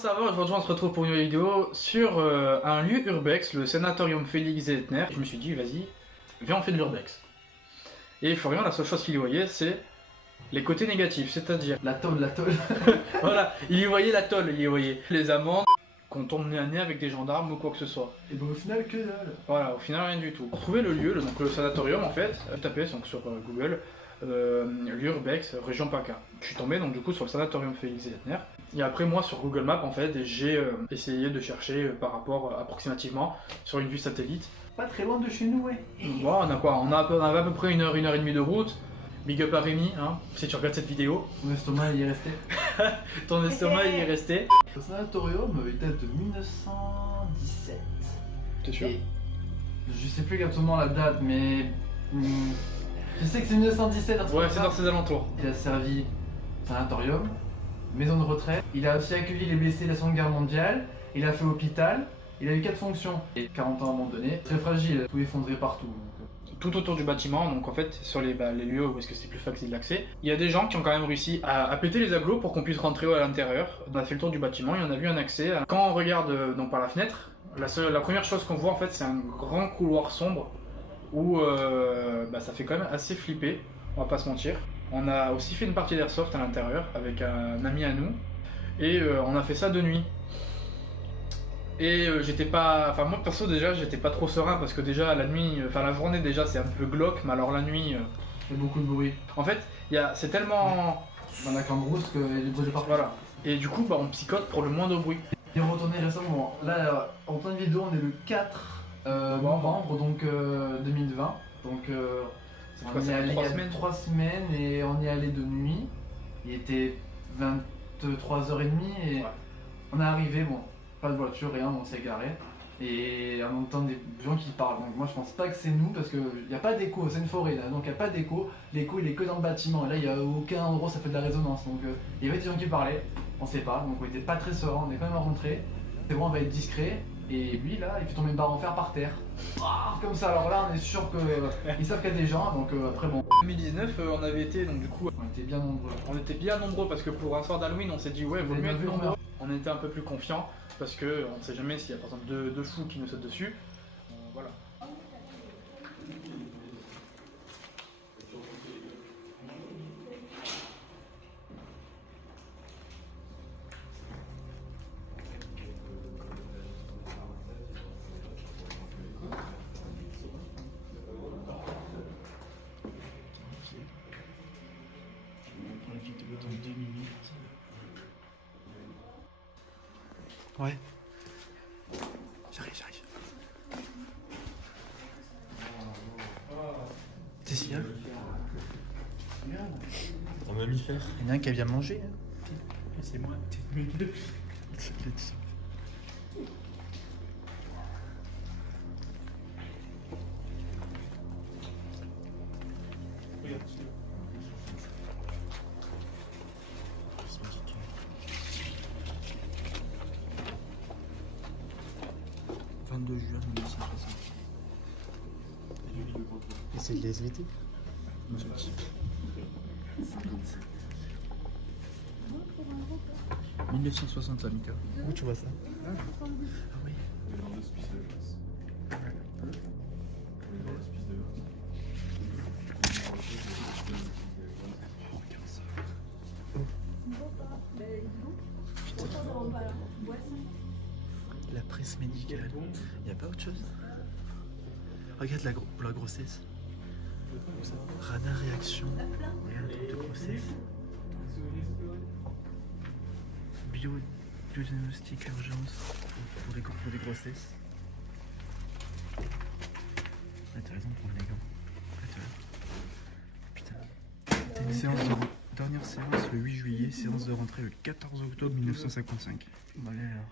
ça va? Aujourd'hui on se retrouve pour une nouvelle vidéo sur un lieu urbex, le sanatorium Félix Zettner. Je me suis dit vas-y, viens on fait de l'urbex. Et Florian, la seule chose qu'il y voyait c'est les côtés négatifs, c'est-à-dire la tôle. voilà, il y voyait la tôle, il y voyait les amendes, qu'on tombe nez à nez avec des gendarmes ou quoi que ce soit. Et bon au final que dalle. Voilà, au final rien du tout. Pour trouver le lieu, donc le sanatorium en fait, je tapais donc, sur Google, l'urbex, région PACA. Je suis tombé donc du coup sur le sanatorium Félix Zettner. Et après moi sur Google Maps en fait, j'ai essayé de chercher par rapport approximativement sur une vue satellite. Pas très loin de chez nous, ouais. Bon, on a quoi? On avait à peu près une heure et demie de route. Big up à Rémi, hein, si tu regardes cette vidéo. Mon estomac il est resté. Ton estomac il est resté. Le sanatorium il date de 1917. T'es sûr? Et je sais plus exactement la date, mais je sais que c'est 1917. Ouais, c'est dans ces alentours. Il a servi sanatorium, maison de retraite. Il a aussi accueilli les blessés de la Seconde Guerre mondiale. Il a fait hôpital. Il a eu 4 fonctions. Et 40 ans à un moment donné, très fragile, tout effondré partout. Tout autour du bâtiment, donc en fait sur les lieux où est-ce que c'est plus facile d'accès, il y a des gens qui ont quand même réussi à péter les agglos pour qu'on puisse rentrer à l'intérieur. On a fait le tour du bâtiment et on a vu un accès. Quand on regarde donc par la fenêtre, la première chose qu'on voit en fait c'est un grand couloir sombre où ça fait quand même assez flipper, on va pas se mentir. On a aussi fait une partie d'airsoft à l'intérieur avec un ami à nous et on a fait ça de nuit. Et j'étais pas, enfin moi perso déjà j'étais pas trop serein parce que déjà la nuit, enfin la journée déjà c'est un peu glauque, mais alors la nuit, Il y a beaucoup de bruit. en fait c'est tellement, On a qu'un brousse qu'il y a du bruit de partout. voilà. Et du coup on psychote pour le moindre bruit. Et on retourné récemment. Là, en pleine vidéo, on est le 4 novembre, donc 2020. Donc on y est allé il y a 3 semaines et on y est allé de nuit. Il était 23h30 et Ouais. on est arrivé, bon, pas de voiture, rien, on s'est garé. Et on entend des gens qui parlent. Donc moi je pense pas que c'est nous parce qu'il n'y a pas d'écho, c'est une forêt là, donc il n'y a pas d'écho. L'écho il est que dans le bâtiment et là il n'y a aucun endroit où ça fait de la résonance. Donc il y avait des gens qui parlaient, on sait pas, donc on était pas très serein, on est quand même rentré. C'est bon, on va être discret. Et lui là il fait tomber une barre en fer par terre. Comme ça, alors là on est sûr qu'ils savent qu'il y a des gens, donc après bon. En 2019 on avait été donc du coup On était bien nombreux. on était bien nombreux parce que pour un soir d'Halloween on s'est dit ouais vaut mieux être nombreux. On était un peu plus confiants parce que on ne sait jamais s'il y a par exemple deux fous qui nous sautent dessus. Voilà. Ouais. J'arrive. Cécilia. Un mammifère. Il y en a un qui a bien mangé. C'est moi. Regarde, 22 juin 1960. Et c'est de l'SVT. 1960, Mika. Où tu vois ça? Ah oui. dans l'hospice de Grasse. Dans l'hospice de Grasse. La presse médicale. Y a pas autre chose? Regarde la grossesse. Radar réaction. Regarde le truc de grossesse. Diagnostic urgence pour les grossesses. Ah, t'as raison de prendre les gants. Putain. Une séance dernière séance le 8 juillet, séance de rentrée le 14 octobre 1955. Bon, allez alors.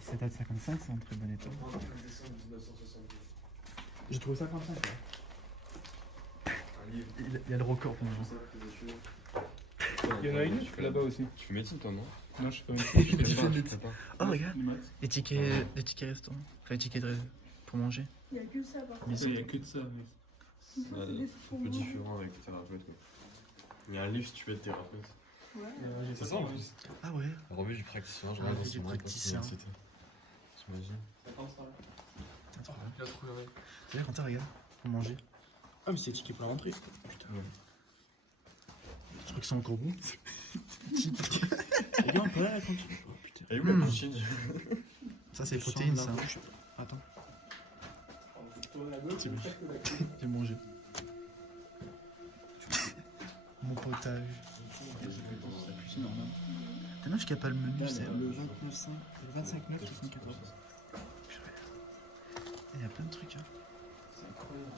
C'est date 55, c'est en très bon état. J'ai trouvé 55 là. Il y a le record pour moi. Il y en a une là-bas aussi. Tu fais médecine toi, non? Non, je sais pas médecine. Tu fais pas, des- tu fais pas. Oh regarde, les tickets restaurants. Enfin les tickets pour manger. Il n'y a que ça par contre. Mais Il n'y a que de ça. Mais... Ça, Ouais, c'est des un peu différent avec le thérapeute. Mais il y a un livre si tu veux être thérapeute. C'est ça en plus. Ah ouais. La revue du praticien, je La regarde revue en ce du moment, praticien. T'imagines. C'est vrai, Quentin, regarde, pour manger. Ah, mais c'est ticket pour la rentrée. Putain. Ouais. Je crois qu'ils sont encore bons. Les gars, on peut aller à la cantine. Oh, putain. Et où la cantine? Ça, c'est Je sens protéines, de ça. la Attends. J'ai mangé. Mon potage. C'est normal. T'as non, je capte pas le menu, c'est le 29,5, le 25,9,74. Il y a plein de trucs, hein. C'est incroyable.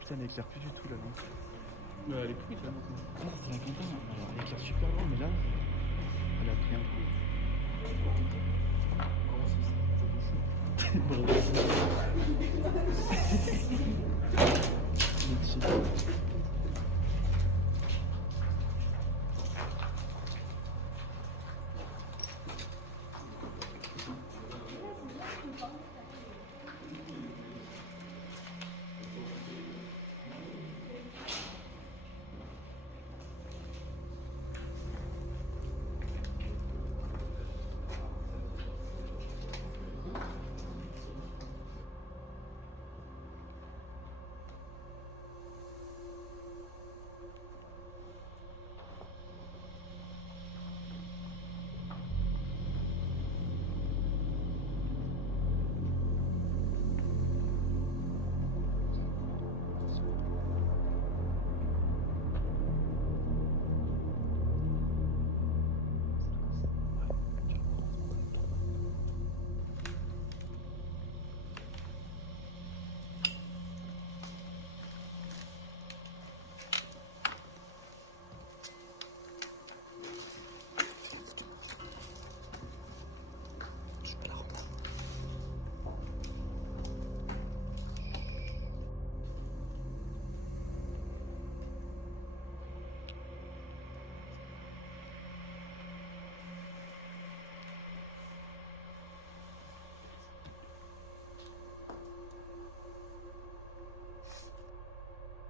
Putain, elle éclaire plus du tout la lampe. Elle est prise là maintenant. Ah, c'est la campagne. Alors, elle éclaire super loin, mais là, elle a pris un coup. Merci.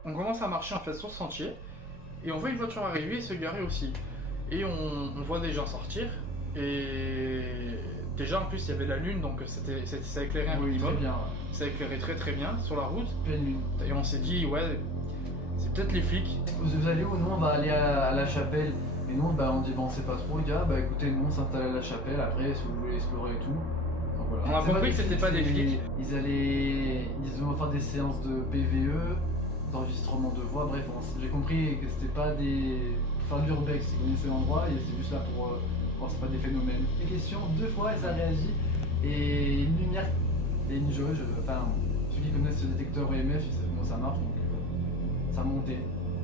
On commence à marcher en fait sur ce sentier et on voit une voiture arriver et se garer aussi. Et on voit des gens sortir et déjà en plus il y avait la lune donc ça éclairait un Oui, minimum. très bien. Ça éclairait très très bien sur la route Pleine lune. et on s'est dit ouais c'est peut-être les flics. Vous allez où? Nous on va aller à la chapelle. Et nous on dit on sait pas trop. Il dit ah bah écoutez nous on s'installe à la chapelle après si vous voulez explorer et tout. Donc, voilà. On a C'est compris des que c'était pas des flics. Ils vont faire des séances de PVE, d'enregistrement de voix, bref, j'ai compris que c'était pas des. Faire de l'urbex, ils connaissaient l'endroit et c'est juste là pour voir c'est pas des phénomènes. Des questions, 2 fois et ça réagit. Et une lumière et une jauge, enfin ceux qui connaissent ce détecteur EMF, ils savent comment ça marche donc ça montait.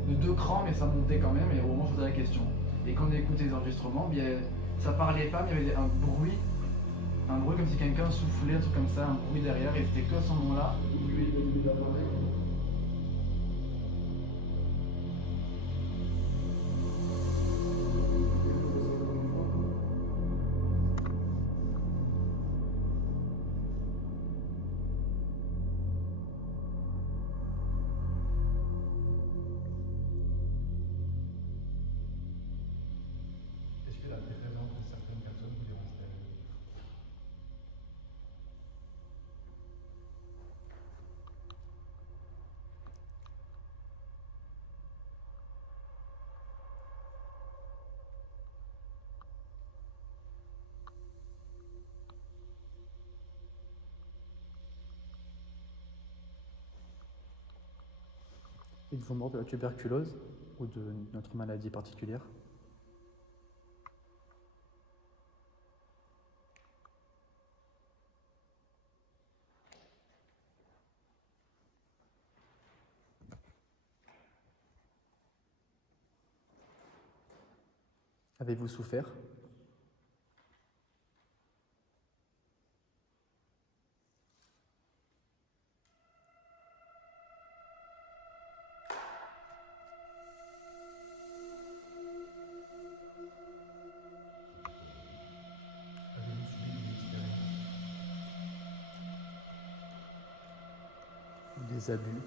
De 2 crans mais ça montait quand même et au moment je posais la question. Et quand on écoutait les enregistrements, bien, ça parlait pas mais il y avait un bruit comme si quelqu'un soufflait, un truc comme ça, un bruit derrière et c'était que à ce moment-là. Est-ce que la présence de certaines personnes vous dérange-t-elle? Êtes-vous mort de la tuberculose ou de notre maladie particulière? Avez-vous souffert? Avez-vous subi une expérience? Des abus?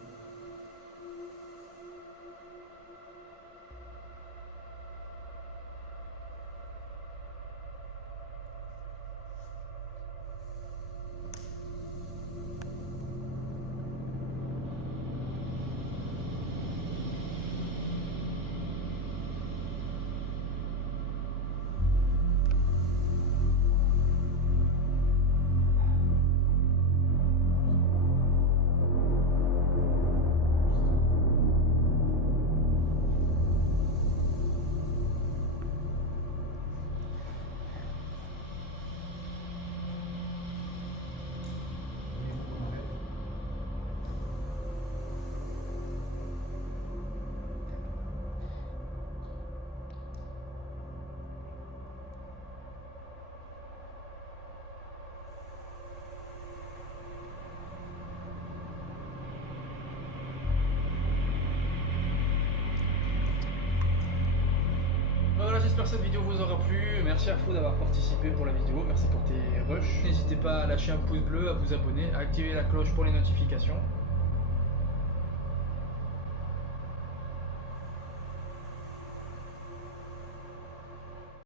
Pourriez-vous en être? Voilà, j'espère que cette vidéo vous aura plu. Merci à Fou d'avoir participé pour la vidéo. Merci pour tes rushs. N'hésitez pas à lâcher un pouce bleu, à vous abonner, à activer la cloche pour les notifications.